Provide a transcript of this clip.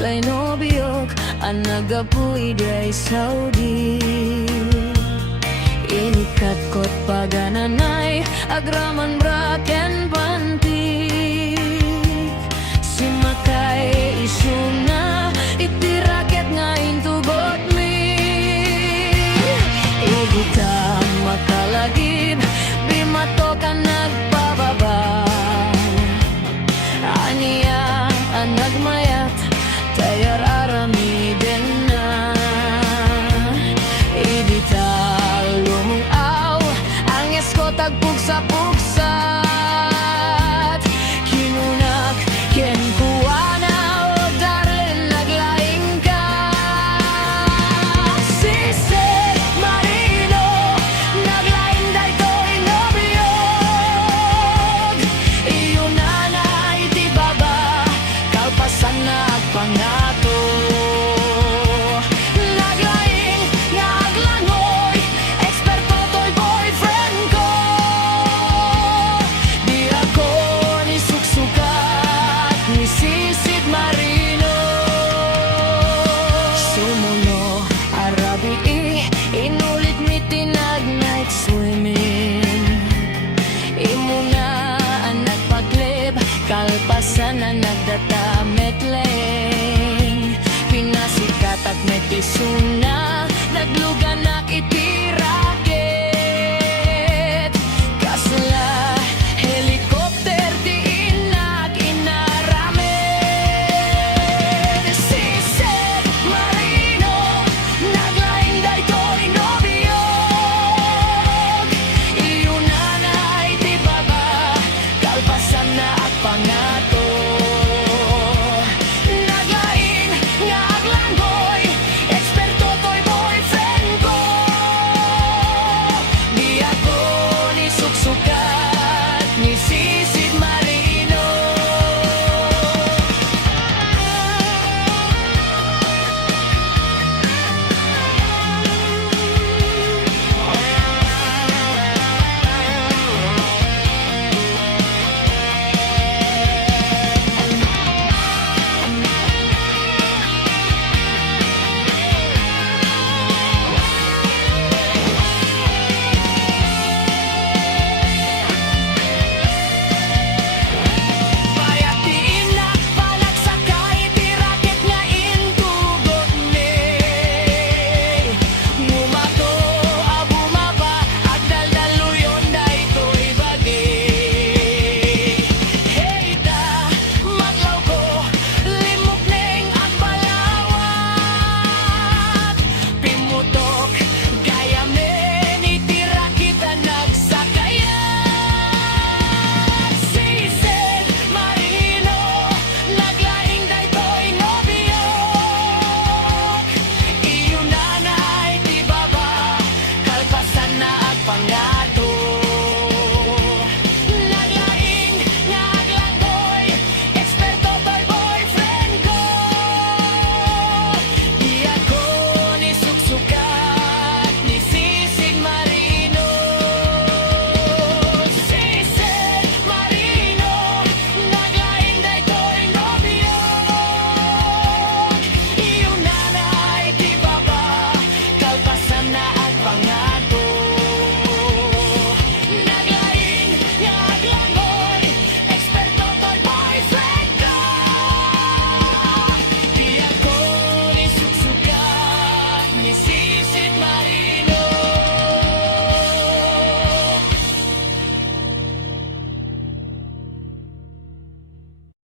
Say nobiyok ang nagapuy day Saudi. Inikat ko't pagananay agraman braken pantik. Si makay isuna itiraket nga intugot mi. Igita makalagib bimato ka nagpababa. Aniya ang nagmayat tayar aramiden na. Igita lumungaw ang esko tagpug sa pugsat. Kinunak ken kuwana o darling naglaing ka. Sise Marino naglaing daytoy nobiyog. Iyo na iti baba kalpasan na agpangato. Naglaing ngaglangoy eksperto to'y boyfriend ko. Di ako ni suksukat ni Sisid Marino. Sumuno arabi inulit mi tinag night swimming. Imo na ang nagpaglib kalpasan na nagdatametleng. Pinasikat at metisuna nagluganak itiraket. Kasla helikopter di inak inaramen. Sisig Marino naglaing daytoy nobiyog. Iyo na iti baba kalpasan na agpangato.